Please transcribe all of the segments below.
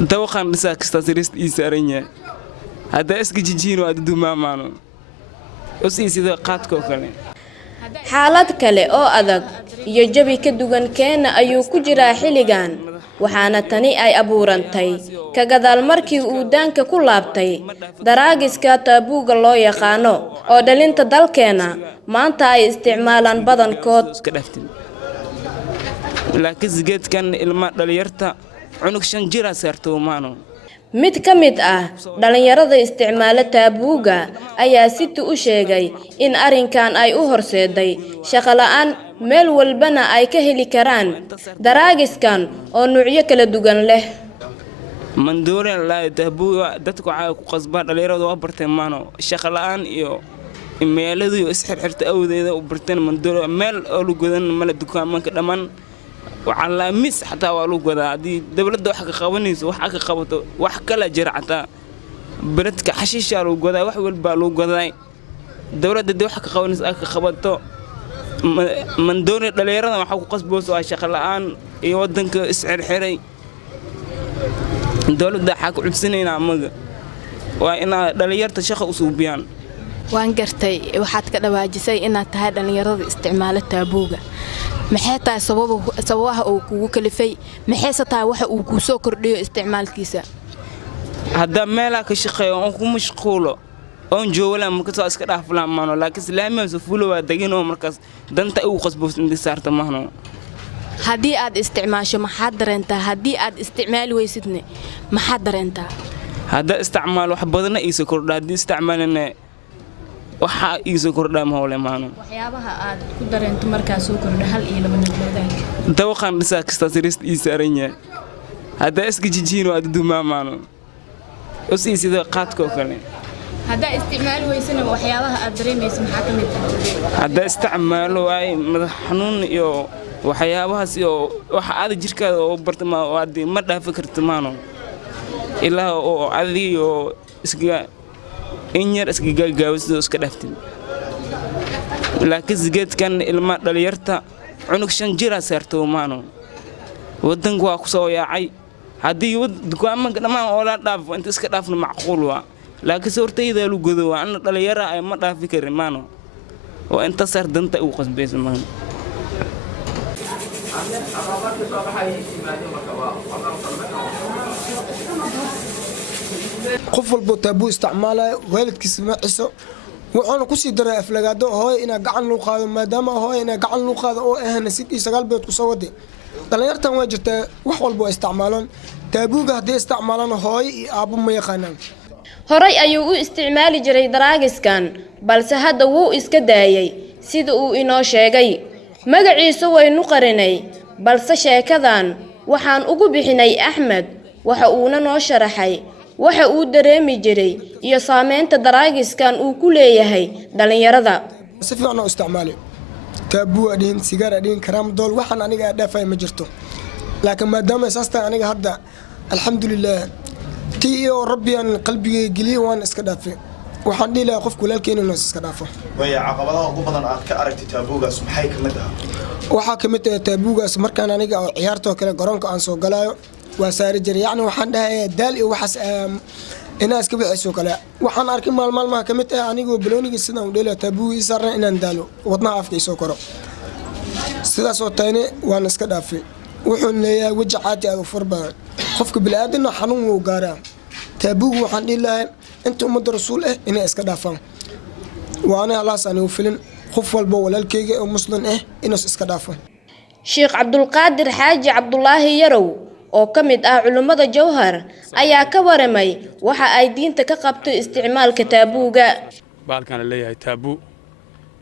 دوخان لسا كستاسيرست إيسارينيا هذا إسك جيجينو أدو مامانو أسيسي ذا قاتكو كله xaalad kale oo adag iyo jabi ka duwan keena ayuu ku jiraa xilligan waxaana tani ay abuurantay ka gadaal markii uu daanka ku laabtay daraagiska taabuuga loo yaqaano oo dhalinta dalkeena maanta ay isticmaalaan badankood laakiin sigeedkan ilma dhalinyarta cunug 5 jir ah saarto maano mid ka mid ah dhalinyarada isticmaala taabuuga ayaa si u sheegay in arinkan ay u horseeday shaqo la'aan meel walbana ay ka heli karaan daraagiskan oo nuucyo kala duwan leh mandooran la taabuuga dadku ay ku qasbaan dhalinyarada oo bartay maano shaqo la'aan iyo meeladu isxirxirta awdeeda u barteen mandoor meel oo lagu godan mala dukaanka dhamaan وعلى مس حتى والو غدا دي دبلده wax ka qabanayso wax ka qabato wax kala jircata baradka xashiisha loo godaa wax walba loo goday dawladda wax ka qabanayso ka qabato man doon dhalinyarada waxa ku qasbooso shaqo la'aan iyo wadanka isxirxiray dawladda waxa ku cubsanayna amaga waa in dhalinyarta shaqo u suubiyaan waan gartay waxaad ka dhawaajisay inaad tahay dhalinyarada isticmaala taabuuga maxay tahay sababaha uu kugu kalifay maxay tahay waxa uu ku soo kordhiyo isticmaalkiisa hadda meela ka shaqeeyo oo ku mashquulo oo joowla markaa iska dhaaflaan maano laakiin islaamiga soo fulo waa dagino markaas danta uu qasboos in saarta maano haddii aad isticmaasho maxaad dareentaa haddii aad isticmaali weysidna maxaad dareentaa hadda isticmaal wax badan ay soo kordhaa haddii isticmaalna waxa iiso kordhaa hawle maano waxyaabaha aad ku dareento markaa soo kordha hal iyo laba nabadoodan dawqan lisa kastasiirist Iisaranya hada iska jijiino addu maamaano usiisi ذا qaadko kale hada isticmaal weysana waxyaabaha aad dareemayso maxaa kamid ah hada isticmaalo ay madax xanuun iyo waxyaabahaas iyo waxa aad jirkaada oo bartama oo aad ma dhaafi karto maano ilaa oo adiyo isga إنير إسقى جاوز إسقى دفتين لكن زجت كان الماء دليرتا عنق شنجرة سرتو مانو ودن قوا كسويا عي هدي ود قوا ما كنا ما ولا داف أنت إسقى دافن معقول وا لكن صورتي إذا لو جذوا عن دليرة أي ما داف فكر مانو وأنت صار دنت أوقس بيس مانو qof walba taabuu isticmaalay waalidkiisa ma ciso waxaan ku sii daray aflagaado hooy ina gacan loo qaado maadaama hooy ina gacan loo qaado oo ahna 9 beed ku soo waday dhalinyartan way jirtaa wax walba isticmaalaan taabuuga hadii isticmaalaan hooy iyo aabbo ma yaqaanaan horay ayuu u isticmaali jiray daraagiskan balse hadda wuu iska daayay sida uu inoo sheegay magaciisu waynu qarinay balse sheekadan waxaan ugu bixinay Axmed waxa uu noo sharaxay waxa uu dareemi jiray iyo saameynta daraagiskan uu ku leeyahay dhalinyarada si fiican oo isticmaali taabuu adin sigaar adin karam dool waxaan aniga dhaafay ma jirto laakiin maadaama asaasta aniga hadda alxamdulillah tiyo rabbi an qalbiga galiyo waan iska dhaafay waxaan dhilaa qof kulaalkeen inuu iska dhaafo way caqabadaha ugu badan aad ka aragtay taabuugaas maxay kamid ah waxa kamid ah taabuugaas markaan aniga ciyaarto kale garoonka aan soo galaayo وسار جري يعني وحن ده دال وحس الناس كبير عيسو كلا وحن أركي مال ما كمت أنا جو بلوني السنة وديلا تبوي صار إن ندالو وطنا عفكي سكرو سلا صوت تاني وأنا سكدافي وحن ليا وجعاتي أو فربا خفك بالعادنا حنون وجارا تبوي وحن إلا أنتم مدرسول إن إسكدافا وأنا خلاص أنا وفلن خف والبول الكيك ومسلم إنه إسكدافا شيخ عبد القادر حاج عبد الله يرو oo kamid ah culimada Jawhar ayaa ka waramay waxa ay diinta ka qabto isticmaalka taabuuga baalkan leeyahay taabuu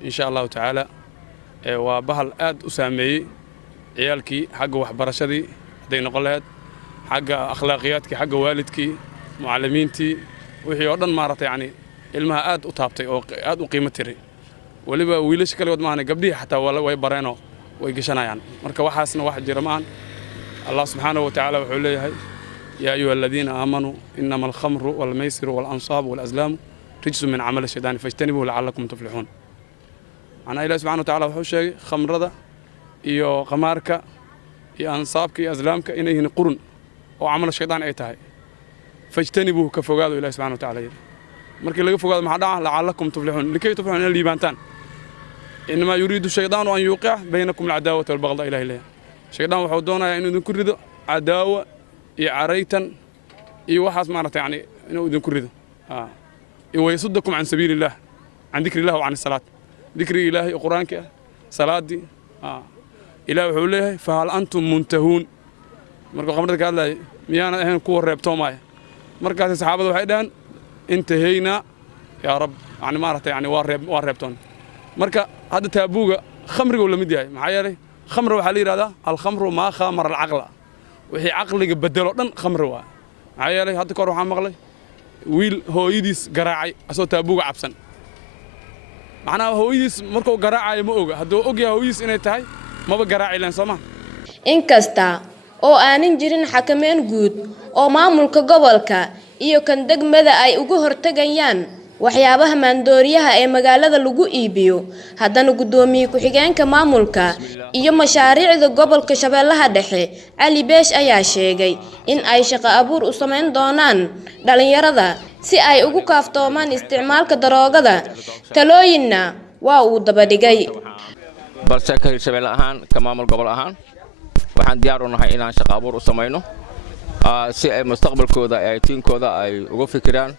insha Allah taala waa bahal aad u saameeyay ciyaalkii xagga waxbarashadii haday noqon lahayd xagga akhlaaqiyadkii xagga waalidkii muallimiintii wixii oo dhan maartay yani ilmaha aad u taabtay oo aad u qiimo tiray waliba wiilasha kale wad maahna gabdhihi xataa way bareeno way gashanayaan marka waxaasna wax jira maan الله سبحانه وتعالى وحوليه يا أيها الذين آمنوا إنما الخمر والميسر والأنصاب والأزلام رجس من عمل الشيطان فاجتنبوه لعلكم تفلحون أنا إله سبحانه وتعالى وحوشي خمر ذا إيو قمارك إيو أنصابك إيو أزلامك إنيه قرن وعمل الشيطان أي تاي فاجتنبوه كفوقاده إلى سبحانه وتعالى مركي لقى فوقاده محدا لعلكم تفلحون لكي تفلحون اللي بانتان إنما يريد الشيطان أن يوقع بينكم العداوة والبغضاء إلى إليه الشيطان وحودونا إنه يذكر عداوة يعريتا يوحس مارته يعني إنه يذكر ويصدكم عن سبيل الله عن ذكر الله وعن الصلاة ذكر الله قرآنك صلاة دي إله وحوله فهل أنتم منتهون مركو قمرك قال لي ميانا هن كور ريبتو ماي مركز الصحابة وحيدان انتهينا يا رب يعني مارته يعني واريبتون مركا هذا تابوغا خمر ولا مدياي معايا خمر وحالي هذا الخمر ما خامر العقل وحي عقلك بدلو دن خمر وا معايا هذا كور waxaan maqlay wiil hooyadiis garaacay asoo taabuuga cabsan macnaha hooyadiis markuu garaacayo ma oga haduu og yahay hooyadiis inay tahay maba garaaci leen Soomaa inkasta oo aanin jirin xakameyn guud oo maamulka gobolka iyo kan degmada ay ugu hortagayaan waxyaabaha maandooriyaha ee magaalada lagu iibiyo haddana gudoomiye ku-xigeenka maamulka iyo mashaariicda gobolka Shabeellaha Dhexe Ali Beesh ayaa sheegay in ay shaqo abuur u sameyn doonaan dhalinyarada si ay ugu kaaftoomaan isticmaalka daroogada talooyinna waa uu daba dhigay balse ka Hirshabelle ahaan ka maamul gobol ahaan waxaan diyaar u nahay inaan shaqo abuur u sameeyno si ay mustaqbalkooda ay tiinkooda ay ugu fikiraan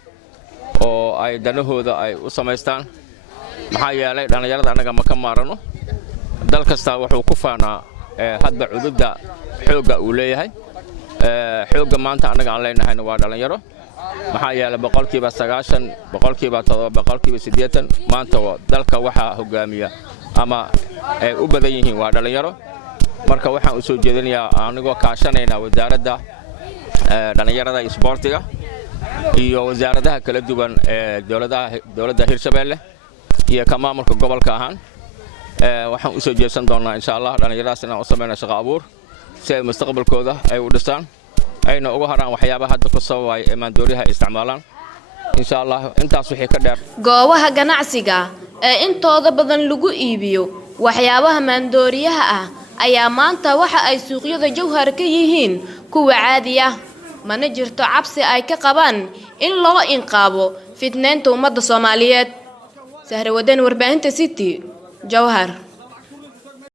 oo ay danahooda ay u sameystaan maxaa yeelay dhalinyarada anaga ma ka maarano dal kasta wuxuu ku faanaa hadba cududda xooga uu leeyahay xooga maanta anaga aan leenahay waa dhalinyaro maxaa yeelay boqolkiiba 90 boqolkiiba 7 boqolkiiba 80 maanta dalka waxa hogaamiya ama ay u badan yihiin waa dhalinyaro marka waxaan u soo jeedinayaa anigoo kaashanayna wasaaradda dhalinyarada iyo isboortiga iyo wasaaradaha kala duwan ee dawladda Hirshabelle iyo ka maamulka gobolka ahaan waxaan u soo jeesan doonaa insha Allah dhalinyaradaas inaan u sameeyno shaqo abuur si ay mustaqbalkooda ay u dhistaan ayna ugu haraan waxyaabaha hadda ku sababay ee maandooriyaha isticmaalaan insha Allah intaas wixii ka dheer goobaha ganacsiga ee intooda badan lagu iibiyo waxyaabaha maandooriyaha ah ayaa maanta waxa ay suuqyada Jowhar ka yihiin kuwa caadi ah mana jirto cabsi ay ka qabaan in loo inqaabo fitnaanta ummadda Soomaaliyeed Sahrawadan warbaahinta City Jowhar